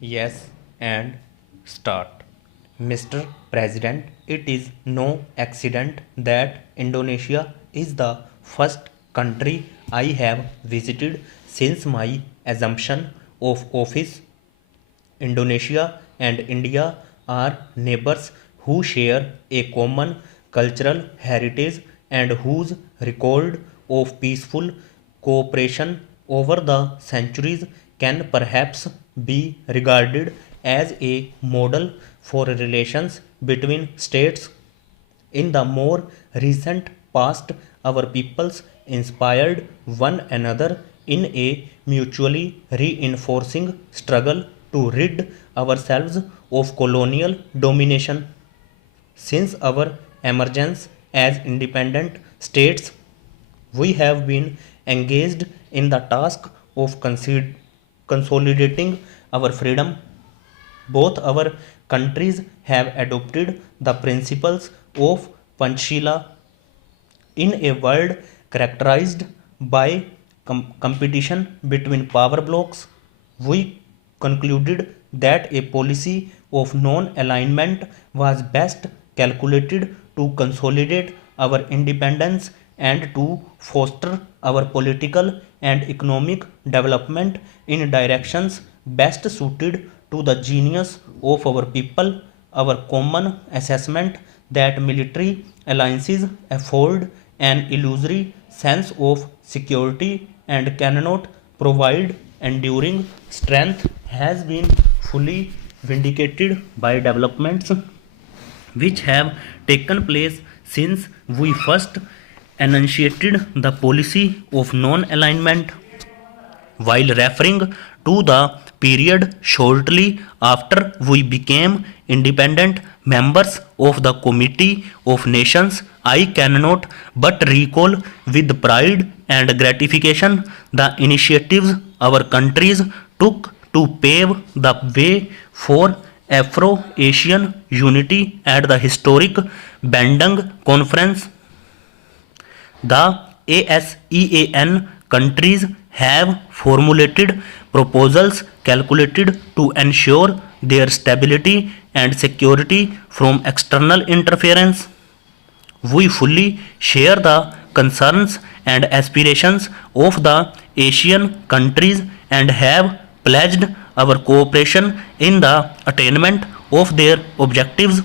Yes, and start. Mr. President, it is no accident that Indonesia is the first country I have visited since my assumption of office. Indonesia and India are neighbors who share a common cultural heritage and whose record of peaceful cooperation over the centuries can perhaps be regarded as a model for relations between states. In the more recent past, our peoples inspired one another in a mutually reinforcing struggle to rid ourselves of colonial domination. Since our emergence as independent states, we have been engaged in the task of consolidating our freedom. Both our countries have adopted the principles of Panchshila in a world characterized by competition between power blocks. We concluded that a policy of non alignment was best calculated to consolidate our independence and to foster our political and economic development in directions best suited to the genius of our people. Our common assessment that military alliances afford an illusory sense of security and cannot provide enduring strength has been fully vindicated by developments which have taken place since we first enunciated the policy of non alignment. While referring to the period shortly after we became independent members of the Committee of Nations, I cannot but recall with pride and gratification the initiatives our countries took to pave the way for Afro Asian unity at the historic Bandung Conference. The ASEAN countries have formulated proposals calculated to ensure their stability and security from external interference. We fully share the concerns and aspirations of the Asian countries and have pledged our cooperation in the attainment of their objectives.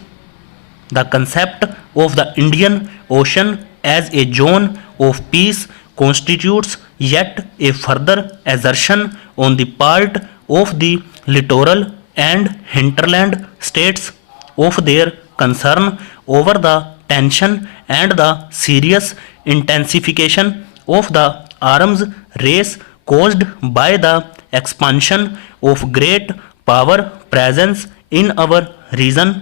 The concept of the Indian Ocean as a zone of peace constitutes yet a further assertion on the part of the littoral and hinterland states of their concern over the tension and the serious intensification of the arms race caused by the expansion of great power presence in our region.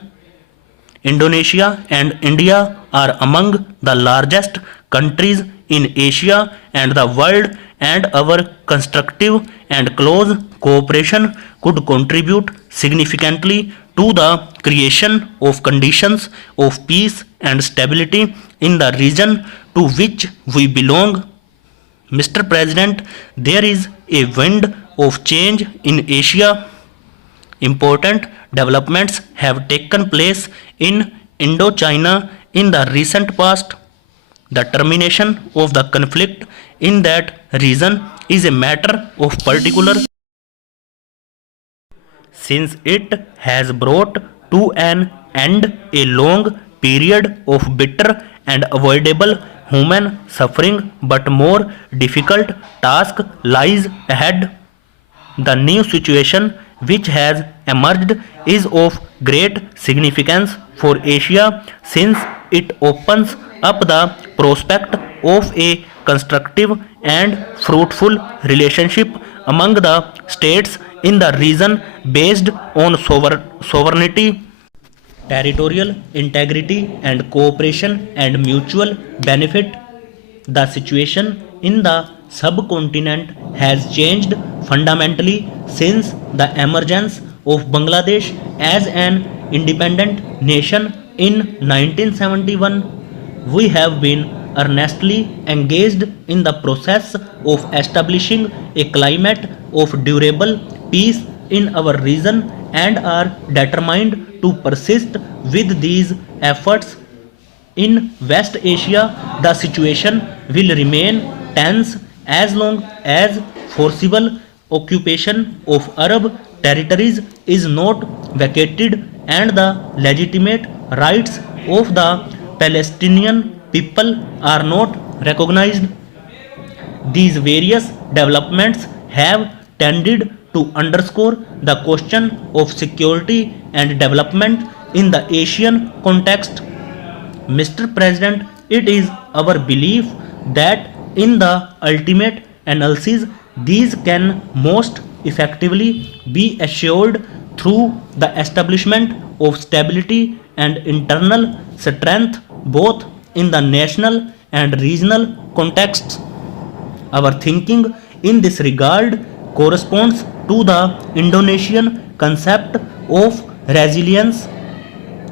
Indonesia and India are among the largest countries in Asia and the world, and our constructive and close cooperation could contribute significantly to the creation of conditions of peace and stability in the region to which we belong. Mr. President, there is a wind of change in Asia. Important developments have taken place in Indochina in the recent past. The termination of the conflict in that region is a matter of particular since it has brought to an end a long period of bitter and avoidable human suffering, but more difficult task lies ahead. The new situation which has emerged is of great significance for Asia since it opens up the prospect of a constructive and fruitful relationship among the states in the region based on sovereignty, territorial integrity, and cooperation and mutual benefit. The situation in the subcontinent has changed fundamentally since the emergence of Bangladesh as an independent nation in 1971. We have been earnestly engaged in the process of establishing a climate of durable peace in our region and are determined to persist with these efforts. In West Asia, the situation will remain tense as long as forcible occupation of Arab territories is not vacated and the legitimate rights of the Palestinian people are not recognized. These various developments have tended to underscore the question of security and development in the Asian context. Mr. President, it is our belief that in the ultimate analysis, these can most effectively be assured through the establishment of stability and internal strength both in the national and regional contexts. Our thinking in this regard corresponds to the Indonesian concept of resilience.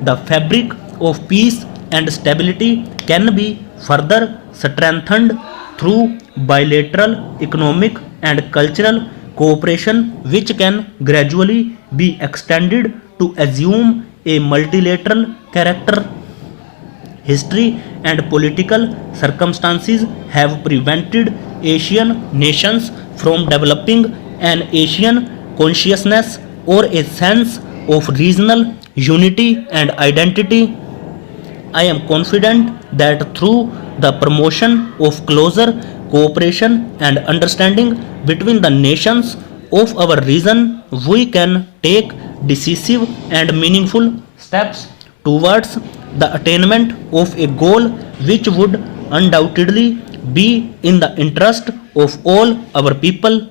The fabric of peace and stability can be further strengthened through bilateral economic and cultural cooperation, which can gradually be extended to assume a multilateral character. History and political circumstances have prevented Asian nations from developing an Asian consciousness or a sense of regional unity and identity. I am confident that through the promotion of closer cooperation and understanding between the nations of our region, we can take decisive and meaningful steps towards the attainment of a goal which would undoubtedly be in the interest of all our people.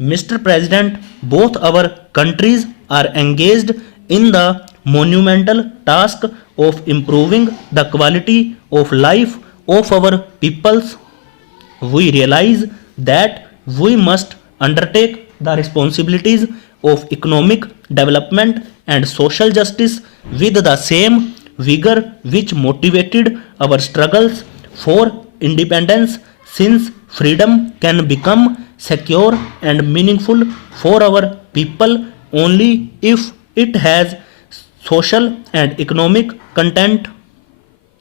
Mr. President, both our countries are engaged in the monumental task of improving the quality of life of our peoples. We realize that we must undertake the responsibilities of economic development and social justice with the same vigor which motivated our struggles for independence, since freedom can become secure and meaningful for our people only if it has social and economic content.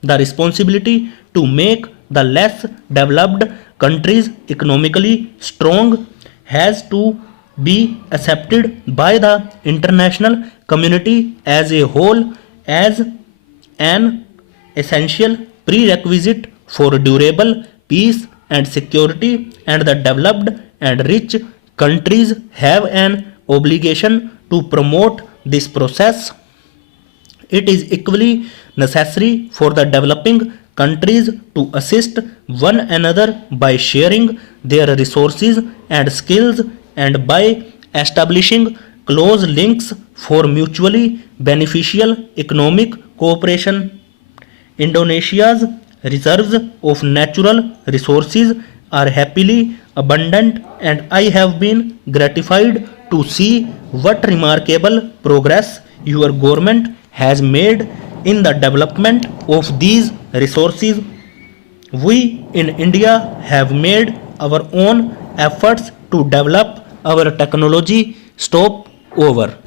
The responsibility to make the less developed countries economically strong has to be accepted by the international community as a whole as an essential prerequisite for durable peace and security, and the developed and rich countries have an obligation to promote this process. It is equally necessary for the developing countries to assist one another by sharing their resources and skills and by establishing close links for mutually beneficial economic cooperation. Indonesia's reserves of natural resources are happily abundant, and I have been gratified to see what remarkable progress your government has made in the development of these resources. We in India have made our own efforts to develop our technology. Stop over.